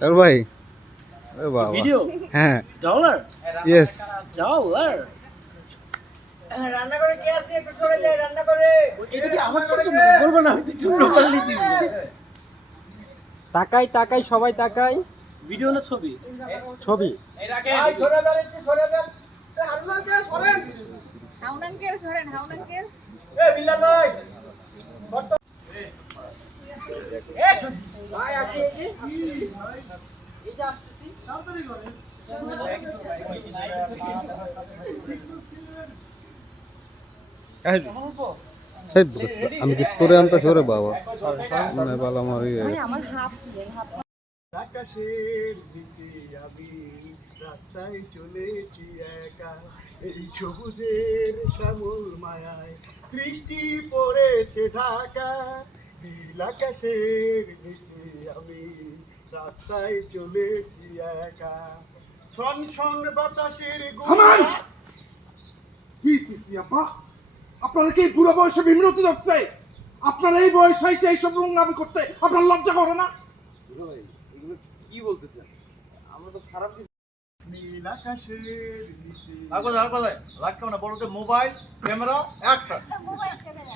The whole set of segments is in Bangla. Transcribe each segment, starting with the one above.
আর ভাই? এ বাবা। ভিডিও? হ্যাঁ। ডলার ইয়েস ডলার রান্না করে কে আছে? একটু সরে যায় রান্না করে। এটা কি আমার তো বলব না আমি তো একটু প্রপারলি দিব। তাকাই তাকাই সবাই তাকাই। ভিডিও না ছবি? ছবি। ভাই সরে যান একটু সরে যান। এ, হারুন আঙ্কেল, সরেন। সরেন আমি কি তোরে আনতেছি ওরে বাবা? মানে আমি রাস্তায় চলেছি একা। এই সবুজের শ্যামল মায়ায় দৃষ্টি পড়েছে ঢাকা। নীল আকাশের নিচে আমি রাস্তায় চলেছি একা। শন শন বাতাসের আপা? আপনারা কি বুড়ো বয়সে বিমৃতি যাচ্ছে আপনারা এই বয়সে এসে এইসব নোংরামি করতে আপনার লজ্জা করে না? নীল আকাশের নিচে মোবাইল ক্যামেরা অ্যাকশন। ক্যামেরা।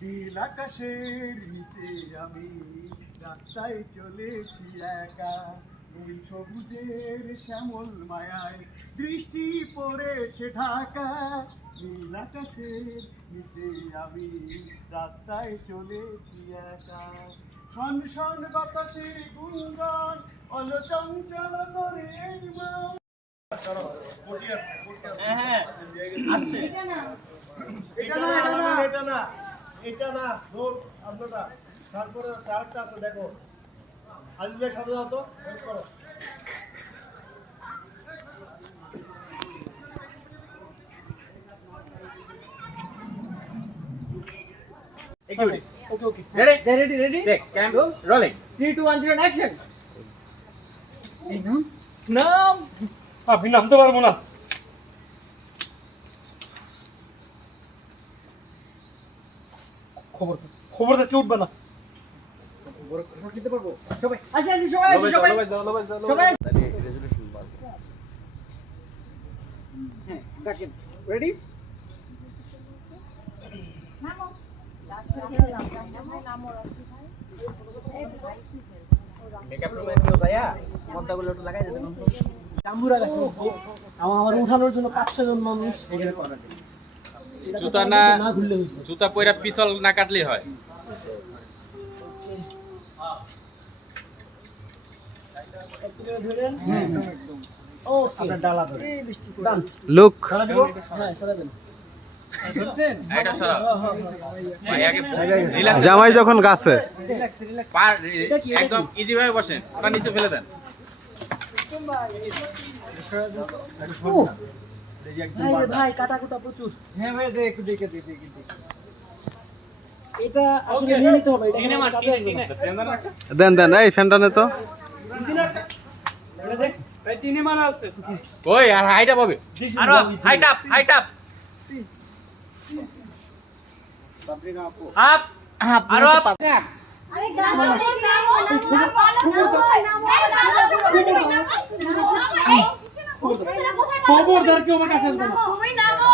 নীল আকাশের নিচে আমি রাস্তায় চলেছি একা। এই সবুজের শ্যামল মায়ায় দৃষ্টি পড়েছে ঢাকা। নীল আকাশের নিচে আমি রাস্তায় চলেছি একা। শন শন বাতাসে গুঞ্জন, অলচঞ্চল করে মন। হ্যাঁ হ্যাঁ আসছে এটা না এটা না এটা না এটা না ধর আপনারা তারপরে আছে দেখো। আজকে সাথে যাও তো হেল্প করো okay okay ready ready ready take cam rolling 3 2 1 0 action এই নাম নাম আমি নামতে পারব না খবর খবরটা কেউ উঠবে না সবাই আসি আসি সবাই আসি সবাই সবাই হ্যাঁ ডাকেন রেডি নামো লাস্ট করে নাম নাম নামো রাখি ভাই এই ভাই মেকআপ রুমে কেউ যায়া পর্দাগুলো একটু লাগাই দিতেন জাম্বুরা গাছে আমার উঠানোর জন্য পাঁচশো জন মানুষ। এখানে করা জুতা না জুতা পয়রা পিছল না কাটলেই হয়। লুক। হ্যাঁ জামাই যখন গাছে। একদম ইজি ভাবে বসেন। ওটা নিচে ফেলে দেন। ভাই কাটা কুটা প্রচুর। হ্যাঁ ভাই দেখ একটু দেখে দেখে দেখে এটা আসলে নিয়ে নিতে হবে এটা কাজে আসবে না। দেন দেন এই ফ্যানটা নে তো। চিনি মারা আছে। ওই আর হাইটা পাবে আরও height up height up. Up আরও আপ। আরে গান খবরদার। কেউ আমার কাছে আসবে না।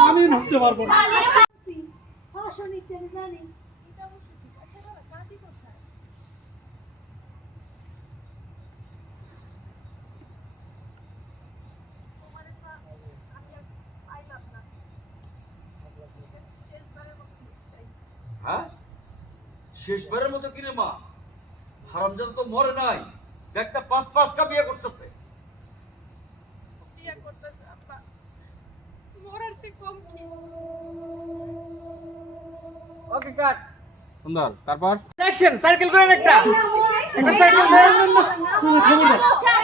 আমি নামতে পারব না। হ্যাঁ? শেষবারের মতো কিনে মা? হারামজাদা তো মরে নাই। একটা পাঁচ পাঁচটা বিয়ে করতেছে। বিয়ে করতেছে আপা মরার চেয়ে কম কি ওকে কাট সুন্দর তারপর অ্যাকশন সার্কেল করেন একটা একটা সার্কেল করেন না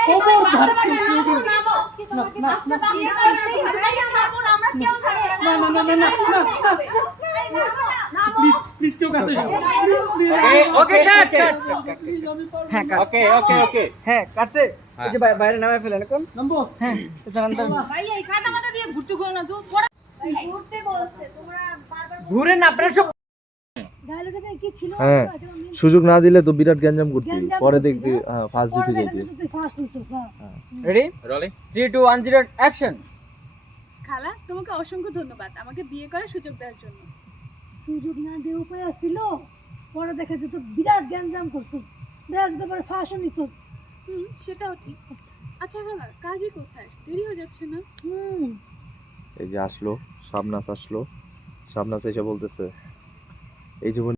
খবরদার প্লিজ প্লিজ কেউ কাছে ওকে কাট হ্যাঁ কাট। ওকে ওকে ওকে হ্যাঁ এই যে বাইরে নামায় ফেলেন কোন নামবো? হ্যাঁ ভাই এই খাতা মাথা দিয়ে ঘুরতে করো না তো ঘুরতে বলছে তোমরা বারবার ঘুরে না আপনারা সব ডায়লগে কি ছিল? হ্যাঁ। সুযোগ না দিলে তো বিরাট গ্যাঞ্জাম করতে পরে করতি, দেখবি হ্যাঁ? হ্যাঁ ফার্স্ট দিতে যেতি ready রলে three two one zero action খালা তোমাকে অসংখ্য ধন্যবাদ। আমাকে বিয়ে করার সুযোগ দেওয়ার জন্য। সুযোগ না দিয়ে উপায় আসছিল পরে দেখা যেত বিরাট গ্যাঞ্জাম করছিস দেখা যেত পরে ফার্স্ট নিছিস। হুম সেটাও ঠিক। আচ্ছা খালা কাজই কোথায়? দেরি হয়ে যাচ্ছে না? হুম। এই যে আসলো শাবনাস আসলো শাবনাস এসে বলতেছে এই জীবন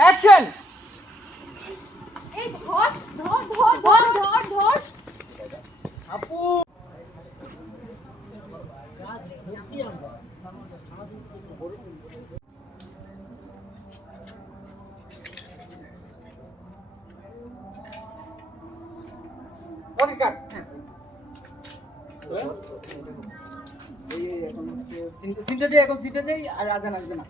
অ্যাকশন এই ধর ধর ধর ধর ধর ধর। আপু! ওকে কাট সিনটা এখন সিনটা যাই আর আজান আসবে না।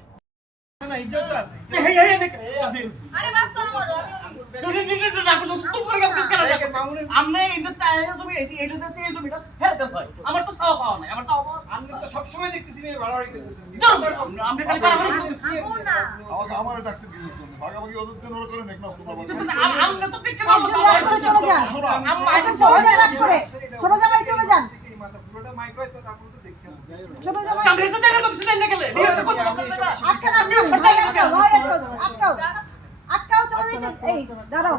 আরে বাপ তো আমার আমার তো চাওয়া পাওয়া নাই আমার চাওয়া আমি তো সবসময় দেখতেছি বাড়াবাড়ি করতেছেন আমরা খালি বাড়াবাড়ি করতেছি। ডাকছে কি জন্য ভাগাভাগি ওদের জন্য ওরা করে নেক না আমরা তো দেখতে একজন চলে যান শোনো, একজন চলে যান ছোট জামাই চলে যান ছোট জামাই তো দেখা তো সিজন না। গেলে বিয়ে করতে আপনারা আটকান আটকান ভাই আটকাও। আটকাও আটকাও আটকাও এই দাঁড়াও।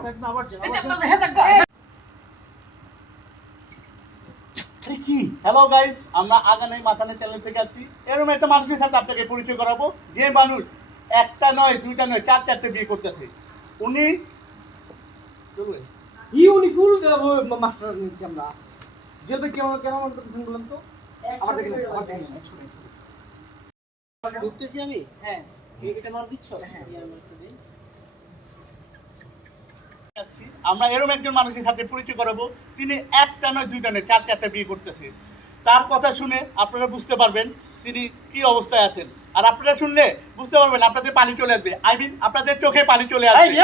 হ্যালো গাইস আমরা আগানে মাথানে চ্যানেল থেকে আছি এরকম একটা মানুষের সাথে আপনাকে পরিচয় করাবো। যে মানুষ একটা নয় দুইটা নয় চার চারটে বিয়ে করতেছে। উনি ইউনিকুল মাস্টার আমরা। যেহেতু কেমন কেমন তো? ঢুকতেছি আমি? হ্যাঁ। এটা মার দিচ্ছ? হ্যাঁ আমরা এরকম একজন মানুষের সাথে পরিচয় করাবো তিনি একটা নয় দুইটা নয় চার চারটা বিয়ে করতেছে। তার কথা শুনে আপনারা বুঝতে পারবেন তিনি কি অবস্থায় আছেন। আর আপনারা শুনলে বুঝতে পারবেন আপনাদের পানি চলে আসবে। আই মিন আপনাদের চোখে পানি চলে আসবে।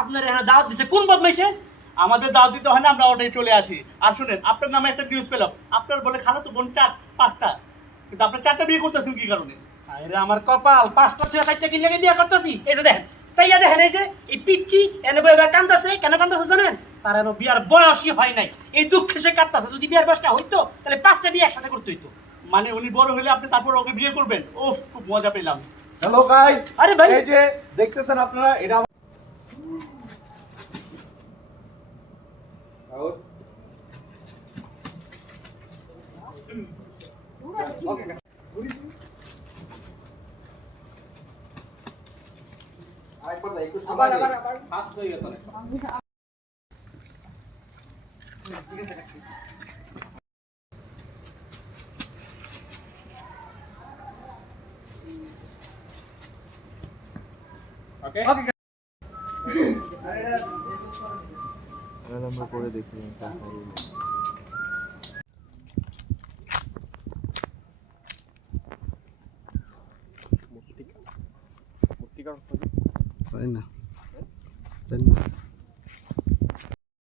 আপনার এখানে দাওয়াত দিছে। কোন বদমাইশে? আমাদের দাওয়াত দিতে হয় না আমরা ওটাই চলে আসি। আর শুনেন আপনার নামে একটা নিউজ পেলাম। আপনার বলে খালা তো বোন চার পাঁচটা। কিন্তু আপনার চারটা বিয়ে করতেছেন কি কারণে? আরে আমার কপাল পাঁচটা ছয় চারটা কি লেগে বিয়া করতেছি। এই যে দেখেন সাইয়া দেখেন এই যে এই পিচ্ছি এনে বইবা কান্দাছে কেন কান্দাছে জানেন? তার এনো বিয়ার বয়সই হয় নাই। এই দুঃখে সে কাঁদতাছে যদি বিয়ার বয়সটা হইতো তাহলে পাঁচটা বিয়ে একসাথে করতে হইতো। মানে উনি বড় হলে আপনি তারপর ওকে বিয়ে করবেন। ওফ খুব মজা পেলাম। হ্যালো গাইস আরে ভাই। এই যে দেখতেছেন আপনারা এটা আবার আবার আবার। ফাস্ট হয়ে গেছে অনেক ওকে আমরা করে দেখি তাই না তাই না